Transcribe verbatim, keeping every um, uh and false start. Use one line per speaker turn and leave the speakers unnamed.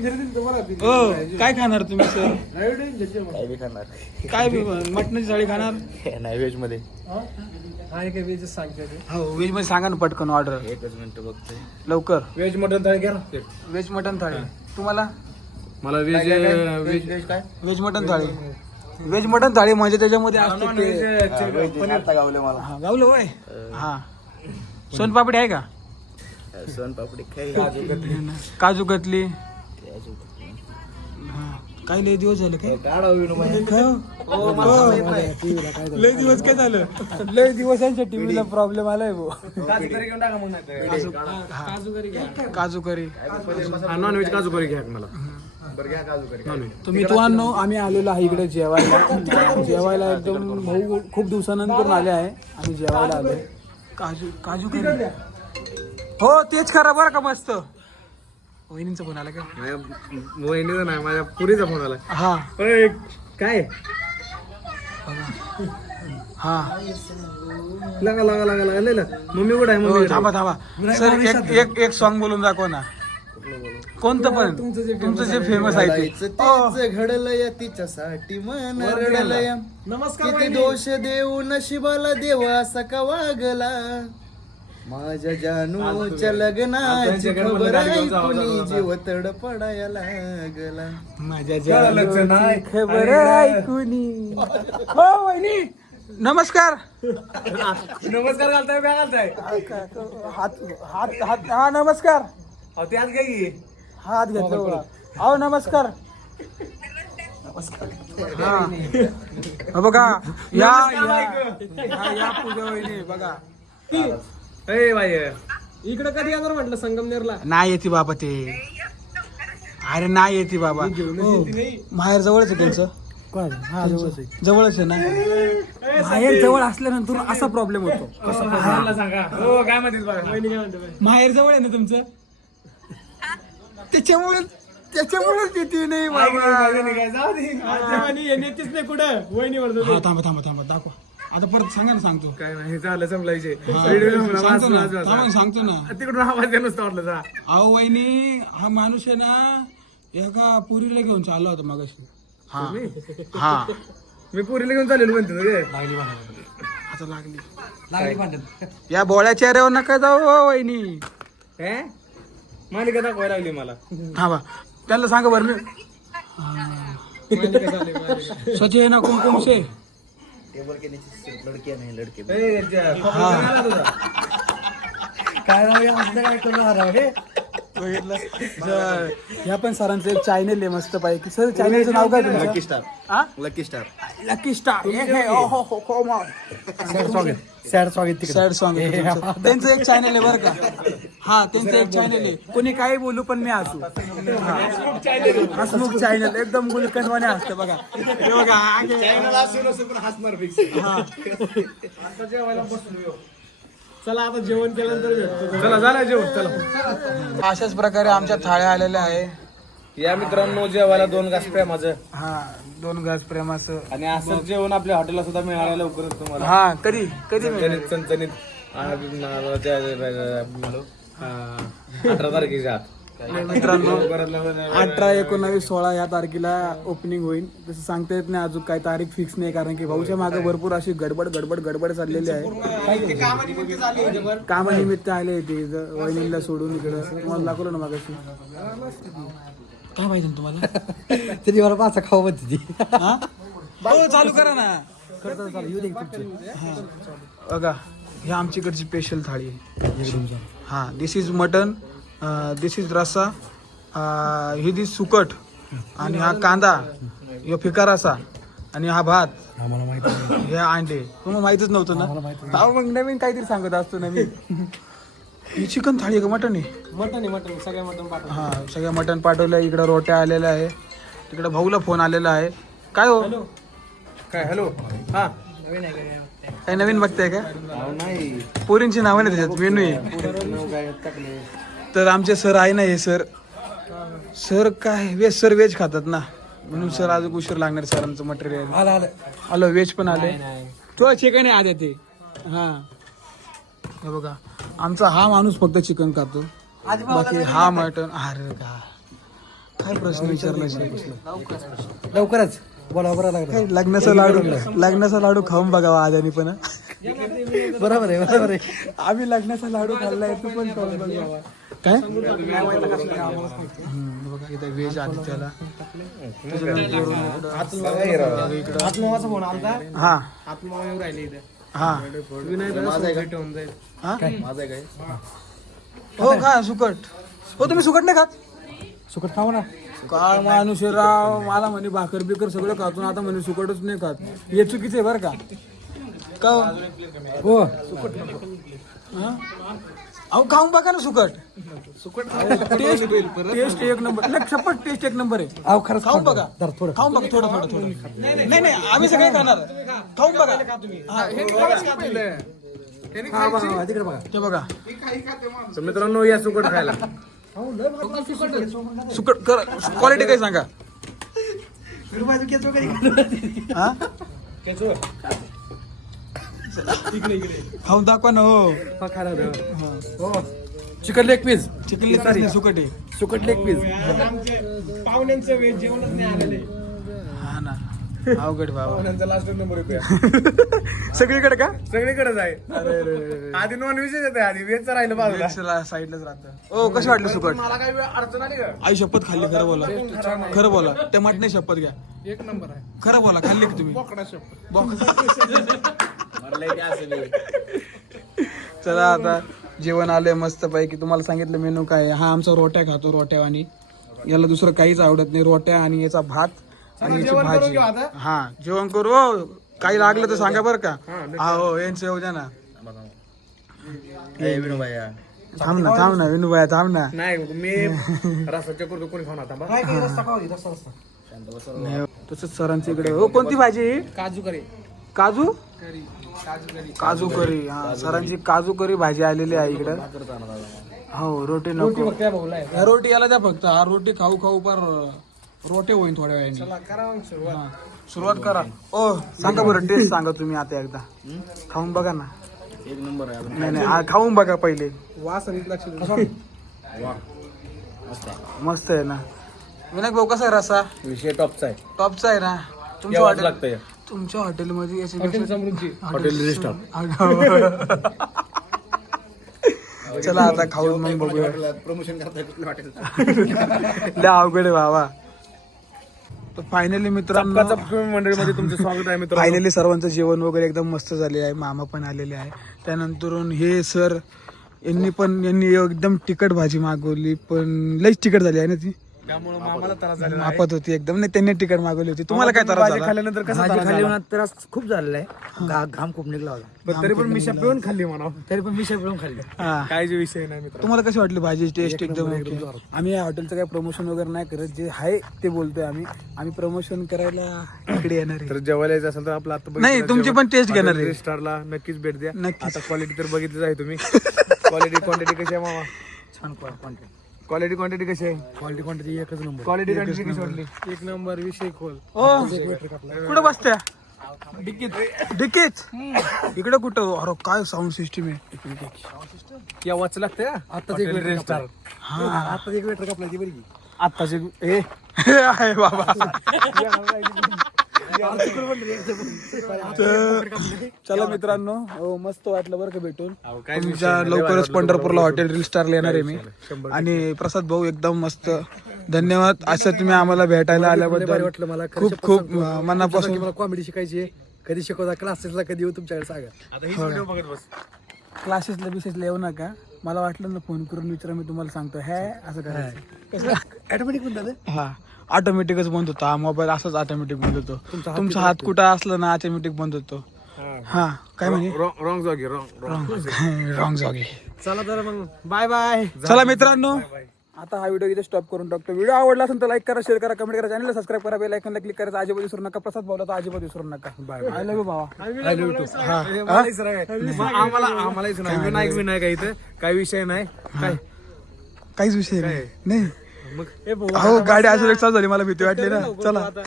हो काय खाणार तुम्ही सर?
काय बी खाणार.
काय मटणाची थाळी खाणार?
नाही व्हेज मध्ये.
हो व्हेज मध्ये सांगा ना पटकन ऑर्डर.
एकच मिनिट बघतोय.
लवकर.
व्हेज मटन थाळी घ्या.
Veg mutton thali. तुम्हाला?
मला व्हेज
व्हेज व्हेज काय?
Veg mutton thali. Veg mutton thali म्हणजे त्याच्यामध्ये असते ते
पनीर गावले मला.
हा गावलं होय. हा सोनपापडी आहे का?
सोनपापडी काय?
काजू कतली. काही लय दिवस झाले काय? लय दिवस काय झालं? लय दिवसांच्या टीव्हीला प्रॉब्लेम आलाय भाऊ. काजू करी.
नॉन व्हेज काजू करी घ्या मला.
तुम्ही तू आणू आम्ही आलेलो आहे इकडे जेवायला. जेवायला एकदम भाऊ खूप दिवसानंतर आले आहे. आम्ही जेवायला आलोय. काजू काजू करी. हो तेच करा बरं का मस्त. वहिनींचा फोन आला का?
वहिनीचा नाही माझ्या पुरीचा फोन आला.
हा
काय
हा
लगा लगा लगा लगा लय मम्मी कुठे आहे? मम्मी
थांबा थांबा सर एक एक एक सॉन्ग बोलून दाखव ना. कोणतं पण तुमचं जे फेमस आहे ते.
घडलंय तिच्यासाठी मन रडलय. किती दोष देऊ नशिबाला देव असा का वागला. माझ्या जानूच्या लग्नाची खबर ऐकून जीव तडपडायला लागला.
माझ्या जानूची खबर ऐकून. हो वहिनी नमस्कार.
नमस्कार घालताय बॅग घालताय.
हात हात हात हा नमस्कार.
अहो ते आज काय
हात घेतला. अहो नमस्कार. हा बघा या या पूजा वहिनी बघा.
ए बाई इकडे कधी येणार म्हटलं संगमनेरला?
नाही येते बाबा ते. अरे नाही येते बाबा. माहेर जवळच आहे त्यांचं. जवळच आहे ना. माहेर जवळ असल्यानंतर असा प्रॉब्लेम होतो. माहेर जवळ आहे ना तुमचं त्याच्यामुळे त्याच्यामुळेच येते नाही बाबा.
नेतेच नाही कुठं वहिनीवर.
हा थांबा थांबा थांबा दाखवा. आता परत सांगा ना. सांगतो
काय नाही झालं संपलायचे.
सांगतो ना थांबा सांगतो ना.
तिकडून आवाज नसतं वाटलं जा.
अहो वहिनी हा माणूस आहे ना एका पुरीला घेऊन चालला होता मगाशी. हा हा
मी पुरीला घेऊन चालेल म्हणतो रे.
आता लागली लागली या बोळ्या चेहऱ्यावर नका जाऊ हो वहिनी.
हे मालिका दाखवायला लागली मला.
थांबा त्यांना सांगा बरं मी. सच है ना कुमकुम से.
टेबल के नीचे लड़के नहीं लड़के.
काय काय करून ह्या पण सरांचं एक चॅनल आहे मस्त पैकी. सर चॅनलचं नाव काय तुमचं?
Lucky star.
हा
lucky star.
Lucky star. Sad song त्यांचं एक चॅनल आहे बरं का. हा त्यांचं एक चॅनल आहे. कोणी काही बोलू पण मी हसू. हसमुख चॅनल एकदम गुलकंदवाने असतं बघा. हे बघा
हसणार फिक्स. चला आता जेवण केल्यानंतर भेटतो. चला झालं जेवण. चला
अशाच प्रकारे आमच्या थाळ्या आलेल्या आहे.
या मित्रांनो जेवायला दोन घास प्रेमाचं.
हा दोन घास प्रेमाचं.
आणि असं जेवण आपल्या हॉटेलला सुद्धा मिळालं लवकरच तुम्हाला.
हा कधी कधी
चणचणीत चणचणीत अठरा तारखेच्या आत.
मित्रांनो अठरा एकोणावीस सोळा या तारखेला ओपनिंग होईल. तसं सांगता येत नाही अजून काही तारीख फिक्स नाही. कारण की भाऊच्या मागे भरपूर अशी गडबड गडबड गडबड चाललेली आहे. कामानिमित्त आले ते वहिनीला सोडून इकडं. तुम्हाला दाखवलं ना मागाशी. काय पाहिजे तुम्हाला?
तरी मला पाच खाऊ म्हणते ती.
चालू करा ना. बघा ही आमच्याकडची स्पेशल थाळी आहे. हा this is mutton. This is rassa. ही दिस सुकट. आणि हा कांदा. हे फिका रसा. आणि हा भात. हे अंडे. तुम्हाला माहितच नव्हतं ना. हा मग नवीन काहीतरी सांगत असतो नवीन. ही चिकन थाळी का मटन आहे?
मटन आहे मटन. सगळ्या मटन पाठवलं.
हा सगळ्या मटन पाठवलं. इकडं रोट्या आलेल्या आहे. तिकडं भाऊला फोन आलेला आहे. काय हो
काय हॅलो. हा
काय नवीन बघताय का?
नाही
पोरींची नावं नाही त्याच्यात मेनू आहे. तर आमचे सर आहे ना हे सर. सर काय व्हेज सर व्हेज खातात ना म्हणून सर अजून उशीर लागणार. सरांचं मटेरियल आलं. व्हेज पण आले. तो चिकन आहे आधी ते. हा हे बघा आमचा हा माणूस फक्त चिकन खातो. बाकी हा मटन. अरे का काय प्रश्न विचारला
लवकरच बोला बरं लागलं.
काय लग्नाचा लाडू लग्नाचा लाडू खाऊन बघावा आज आणि पण हा?
बरोबर आहे बरोबर आहे.
आम्ही लग्नाचा लाडू खाल्लाय तू पण खाऊन बघावा. काय हम्म, बघा इथं व्हेज आदित्याला
आत्मवाचा फोन आलता.
हा
आत्मा येऊ राहिले इथे.
हा
विनय दादा भेट होऊन जाईल.
हा
माझं आहे काय
हो खा सुकट. हो तुम्ही सुकट नाही खात?
सुकट खाऊ ना.
काळ माणूस आहे राव. मला म्हणे भाकर बिकर सगळं खातो आता म्हणे सुकटच नाही खात. हे चुकीचं आहे बरं का. का
हो
हा? अहो खाऊन बघा ना सुकट. सुकट टेस्ट टेस्ट एक नंबर. नाही शपथ टेस्ट एक नंबर आहे.
अहो खरंच
खाऊन बघा.
जरा थोडं
खाऊन बघा थोडं थोडं थोडं. नाही नाही आम्ही सगळे खाणार. खाऊन बघा. हा,
हा, बघा, बघा, तिकडे बघा.
ते बघा
तर मित्रांनो या सुकट खायला.
सुकट कर क्वालिटी काय सांगा. हा? खाऊन दाखवा ना हो.
हा, खा ना, खा. हो chicken leg piece
chicken leg piece नाही, सुकट आहे.
सुकट लेग पीस.
पाहुण्यांचं वेज जेवणच नाही आलेलं आहे.
हा ना अवघड बाबा.
पाहुण्यांचा लास्ट नंबर येतो.
सगळीकडे का?
सगळीकडेच आहे. आधी नॉन व्हेज येते आधी व्हेजचं राहिलं बाजूला.
साईडलाच राहतं. ओ कसं वाटलं सुकट?
मला काही वेळ अडचण आली का?
आई शपथ खाल्ली खरं बोला. खरं बोला. त्या मटणे शपथ घ्या.
एक नंबर आहे.
खरं बोला खाल्ली की तुम्ही?
बोकडा शब्द.
चला आता जेवण आलंय मस्त पैकी. तुम्हाला सांगितलं मेनू काय आहे. हा आमचा रोट्या खातो रोट्या आणि याला दुसरं काहीच आवडत नाही. रोट्या आणि याचा भात आणि याची
जेवण करून
भाजी.
घेऊ आता.
हा जेवण करू हो. काही लागलं तर सांगा बरं का. हा हो यांचं येऊ द्या ना.
ए, विनू भैया.
थांब ना थांब ना विनू भाई थांब ना.
नाही मी रसाच्या करतो कोणी खाऊन आता.
नाही, तसंच सरांच्या इकडे हो. कोणती भाजी?
काजू करी.
काजू
करी काजू करी.
काजू करी. हा सरांची काजू करी भाजी आलेली आहे इकडं. हो रोटी नको.
काय भाऊला आहे.
ह्या रोटी याला द्या फक्त. हा रोटी खाऊ खाऊ पार रोटे होईन थोड्या वेळाने.
चला करा मग सुरुवात.
हा, सुरुवात करा. ओ सांगा बरं टेस्ट सांगा तुम्ही आता एकदा. खाऊन बघा ना.
एक नंबर आहे.
नाही नाही हा, खाऊन बघा पहिले.
वास आणि लक्ष देऊ.
मस्त आहे ना. विनायक भाऊ कसा आहे रसा?
विषय टॉपचा आहे.
टॉपचा आहे ना. तुमच्या
यावंच
हॉटेल
लागतंय.
तुमच्या हॉटेलमध्ये याची
हॉटेल समृद्धी.
हॉटेल रिस्टॉप.
चला आता खाऊन मग बघूया.
प्रमोशन करताय हॉटेल.
लय अवघड आहे बाबा. तर फायनली मित्रांनो
मंडळीमध्ये तुमचं स्वागत आहे मित्रांनो.
फायनली सर्वांचं जेवण वगैरे एकदम मस्त झाले आहे. मामा पण आलेले आहे. त्यानंतरून हे सर यांनी पण यांनी एकदम तिखट भाजी मागवली पण लईच तिखट झाली आहे ना ती.
त्यामुळे आम्हाला त्रास झाला.
मापत होती एकदम. नाही त्यांनी तिखट मागवली होती. तुम्हाला काय त्रास झाला?
खाल्ल्यानंतर कसं
भाजी
त्रास
खाल्ली
झाला?
म्हणा त्रास खूप झालेला आहे. घा- घाम खूप निघला होता.
पण तरी पण मिशा पिऊन खाल्ली म्हणा.
तरी पण विषय पिळून खाल्ली.
हा.
काय जे विषय नाही मित्र.
तुम्हाला कशी वाटली भाजी टेस्ट? एकदम ओके. आम्ही या हॉटेलचं काही प्रमोशन वगैरे नाही करत. जे आहे ते बोलतोय आम्ही. आम्ही प्रमोशन करायला इकडे येणार आहे.
तर जेवायला यायचं असेल तर आपलं आता
नाही तुमची पण टेस्ट घेणार आहे.
स्टारला नक्कीच भेट द्या.
नक्कीच.
आता क्वालिटी तर बघितलीच आहे तुम्ही. क्वालिटी क्वांटिटी कशी आहे मामा?
छान क्वांटिटी
क्वालिटी क्वांटिटी कशी आहे?
क्वालिटी क्वांटिटी एकच नंबर.
क्वालिटी क्वांटिटी कशी वाटली? एक नंबर विषय खोल.
ओ कुठं बसत्या? डिकीत डिकीत इकडे कुठं? अरे काय साऊंड सिस्टीम आहे.
या वाच लागतंय
आताच एक वेटर स्टार.
हा
आताच एक वेटर कापला ती बरी.
आत्ताचे हे
आहे बाबा. तर चला मित्रांनो हो, मस्त वाटलं बरं का भेटून. तुमच्या लवकरच पंढरपूरला हॉटेल रिल स्टारला येणार आहे मी. आणि प्रसाद भाऊ एकदम मस्त धन्यवाद. असं तुम्ही आम्हाला भेटायला
भारी
आल्याबद्दल
वाटलं मला.
खूप खूप मनापासून.
मला कॉमेडी शिकायची आहे. कधी शिकवता क्लासेसला कधी येऊ तुमच्याकडे सांगा.
आता ही व्हिडिओ बघत बस.
क्लासेसला बिसेसला येऊ नका. मला वाटलं ना फोन करून विचारा मी तुम्हाला सांगतो हे असं करायचं.
ऑटोमॅटिक म्हणतात.
हा ऑटोमॅटिकच बंद होतो. हा मोबाईल असाच ऑटोमॅटिक बंद होतो. तुमचा हात कुठं असला ना ऑटोमॅटिक बंद होतो. हा काय म्हणे
रॉंग जागी रॉंग
रॉंग जागी.
चला तर मग बाय बाय.
चला मित्रांनो आता हा व्हिडिओ इथे स्टॉप करून टाकतो. व्हिडिओ आवडला असेल तर लाईक करा, शेअर करा, कमेंट करा, चॅनलला सबस्क्राईब करा, बेल आयकॉनला क्लिक करायचं अजिबात विसरू नका. प्रसाद भाऊला तर अजिबात विसरू नका. बाय आय लव्ह यू भावा.
आम्हाला आम्हालाच नाही विनायक विनायक इथं काही विषय नाही. काय
काहीच विषय नाही. नाही
मग
अहो गाडी अशी चालू झाली मला भीती वाटली ना. चला